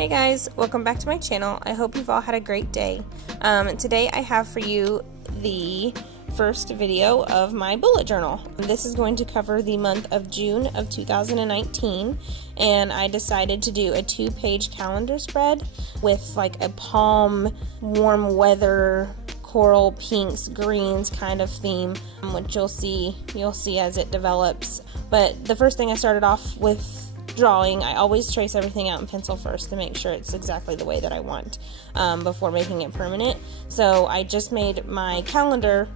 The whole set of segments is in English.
Hey guys, welcome back to my channel. I hope you've all had a great day. Today I have for you the first video of my bullet journal. This is going to cover the month of June of 2019, and I decided to do a 2-page calendar spread with like a palm, warm weather, coral, pinks, greens kind of theme, which you'll see as it develops. But the first thing I started off with drawing, I always trace everything out in pencil first to make sure it's exactly the way that I want before making it permanent. So I just made my calendar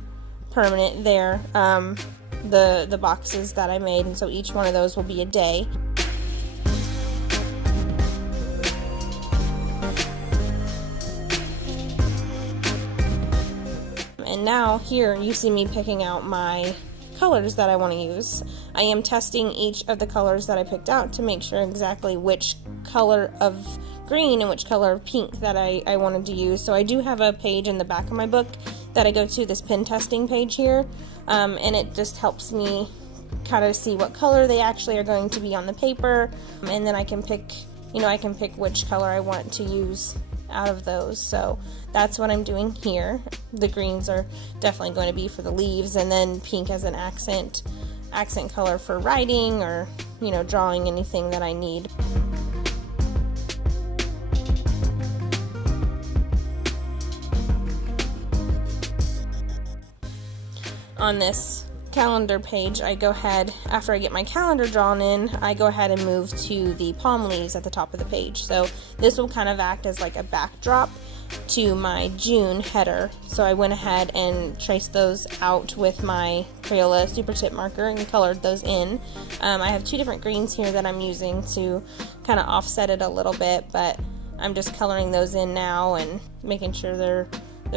permanent there, the boxes that I made, and so each one of those will be a day. And now here you see me picking out my colors that I want to use. I am testing each of the colors that I picked out to make sure exactly which color of green and which color of pink that I wanted to use. So I do have a page in the back of my book that I go to, this pen testing page here, and it just helps me kind of see what color they actually are going to be on the paper, and then I can pick which color I want to use out of those. So that's what I'm doing here. The greens are definitely going to be for the leaves, and then pink as an accent color for writing or drawing anything that I need. On this calendar page, I go ahead, after I get my calendar drawn in, I go ahead and move to the palm leaves at the top of the page. So this will kind of act as like a backdrop to my June header. So I went ahead and traced those out with my Crayola Super Tip marker and colored those in. I have two different greens here that I'm using to kind of offset it a little bit, but I'm just coloring those in now and making sure they're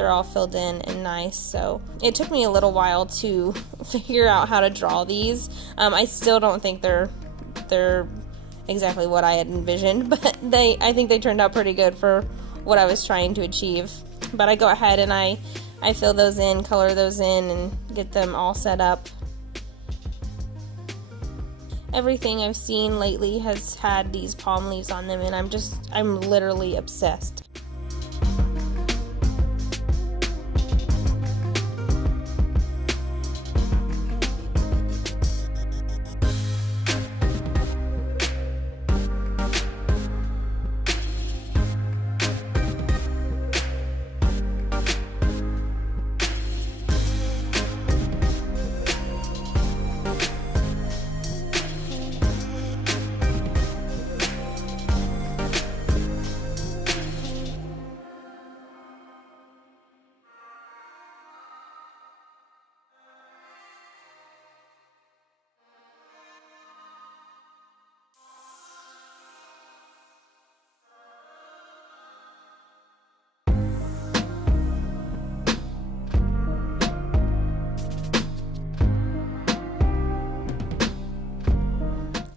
all filled in and nice. So it took me a little while to figure out how to draw these. I still don't think they're exactly what I had envisioned, but I think they turned out pretty good for what I was trying to achieve. But I go ahead and I fill those in, color those in, and get them all set up. Everything I've seen lately has had these palm leaves on them, and I'm literally obsessed.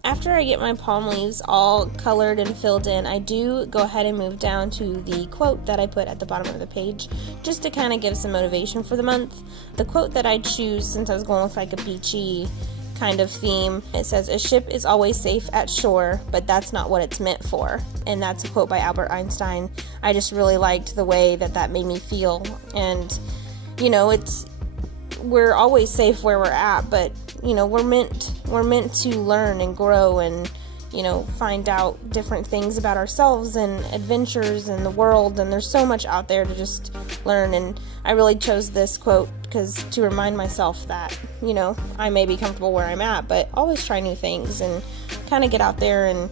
After I get my palm leaves all colored and filled in, I do go ahead and move down to the quote that I put at the bottom of the page, just to kind of give some motivation for the month. The quote that I choose, since I was going with like a beachy kind of theme, it says, "A ship is always safe at shore, but that's not what it's meant for." And that's a quote by Albert Einstein. I just really liked the way that made me feel. And we're always safe where we're at, but we're meant to learn and grow and find out different things about ourselves and adventures and the world, and there's so much out there to just learn. And I really chose this quote to remind myself that I may be comfortable where I'm at, but always try new things and kind of get out there and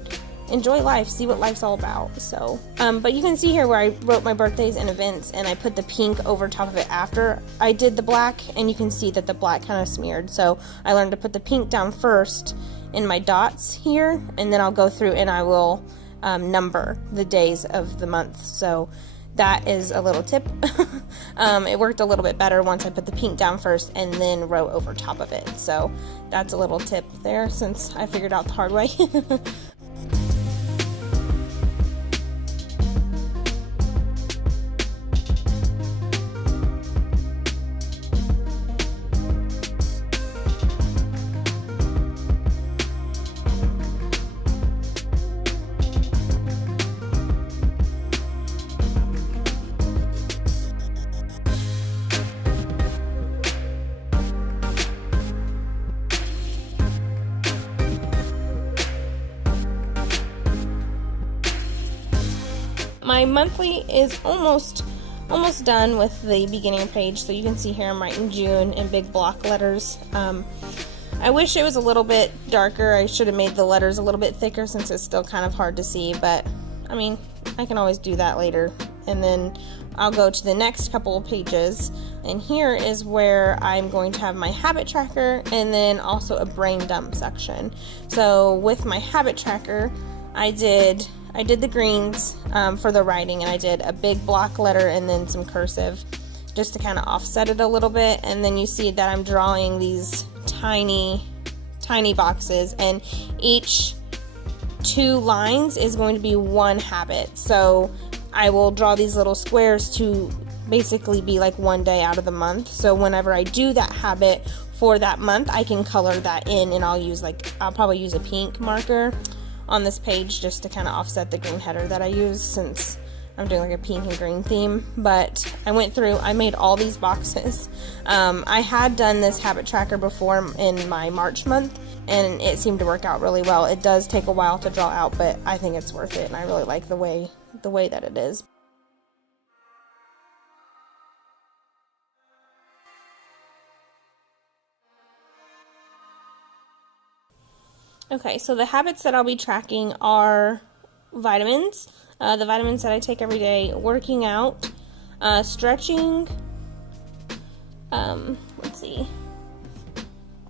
enjoy life, see what life's all about. So but you can see here where I wrote my birthdays and events, and I put the pink over top of it after I did the black, and you can see that the black kind of smeared. So I learned to put the pink down first in my dots here, and then I'll go through and I will number the days of the month. So that is a little tip. It worked a little bit better once I put the pink down first and then wrote over top of it. So that's a little tip there, since I figured out the hard way. my monthly is almost done with the beginning page. So you can see here I'm writing June in big block letters. I wish it was a little bit darker. I should have made the letters a little bit thicker since it's still kind of hard to see, but I mean, I can always do that later. And then I'll go to the next couple of pages, and here is where I'm going to have my habit tracker and then also a brain dump section. So with my habit tracker, I did the greens for the writing, and I did a big block letter and then some cursive just to kind of offset it a little bit. And then you see that I'm drawing these tiny boxes, and each 2 lines is going to be 1 habit. So I will draw these little squares to basically be like 1 day out of the month. So whenever I do that habit for that month, I can color that in, and I'll probably use a pink marker on this page just to kind of offset the green header that I use, since I'm doing like a pink and green theme. But I went through, I made all these boxes. I had done this habit tracker before in my March month, and it seemed to work out really well. It does take a while to draw out, but I think it's worth it, and I really like the way that it is. Okay, so the habits that I'll be tracking are vitamins, the vitamins that I take every day, working out, stretching,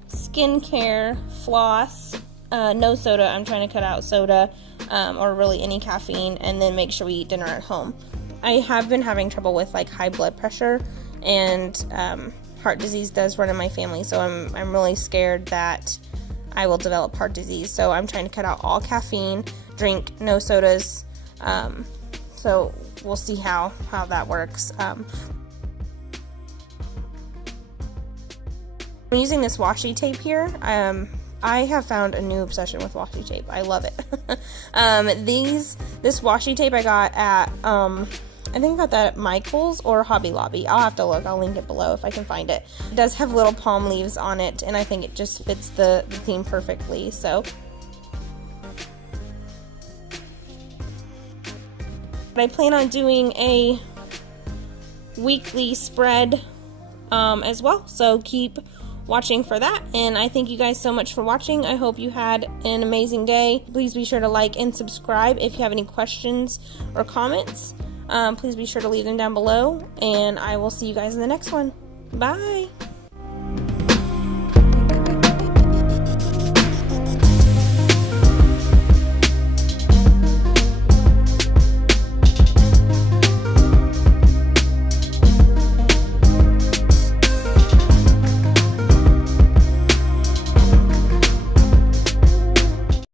skincare, floss, no soda. I'm trying to cut out soda or really any caffeine, and then make sure we eat dinner at home. I have been having trouble with like high blood pressure, and heart disease does run in my family, so I'm really scared that I will develop heart disease. So I'm trying to cut out all caffeine, drink no sodas. So we'll see how that works. I'm using this washi tape here. I have found a new obsession with washi tape. I love it. This washi tape I got at, I think I got that at Michael's or Hobby Lobby. I'll have to look. I'll link it below if I can find it. It does have little palm leaves on it, and I think it just fits the theme perfectly. So I plan on doing a weekly spread as well, so keep watching for that. And I thank you guys so much for watching. I hope you had an amazing day. Please be sure to like and subscribe. If you have any questions or comments, please be sure to leave them down below, and I will see you guys in the next one. Bye!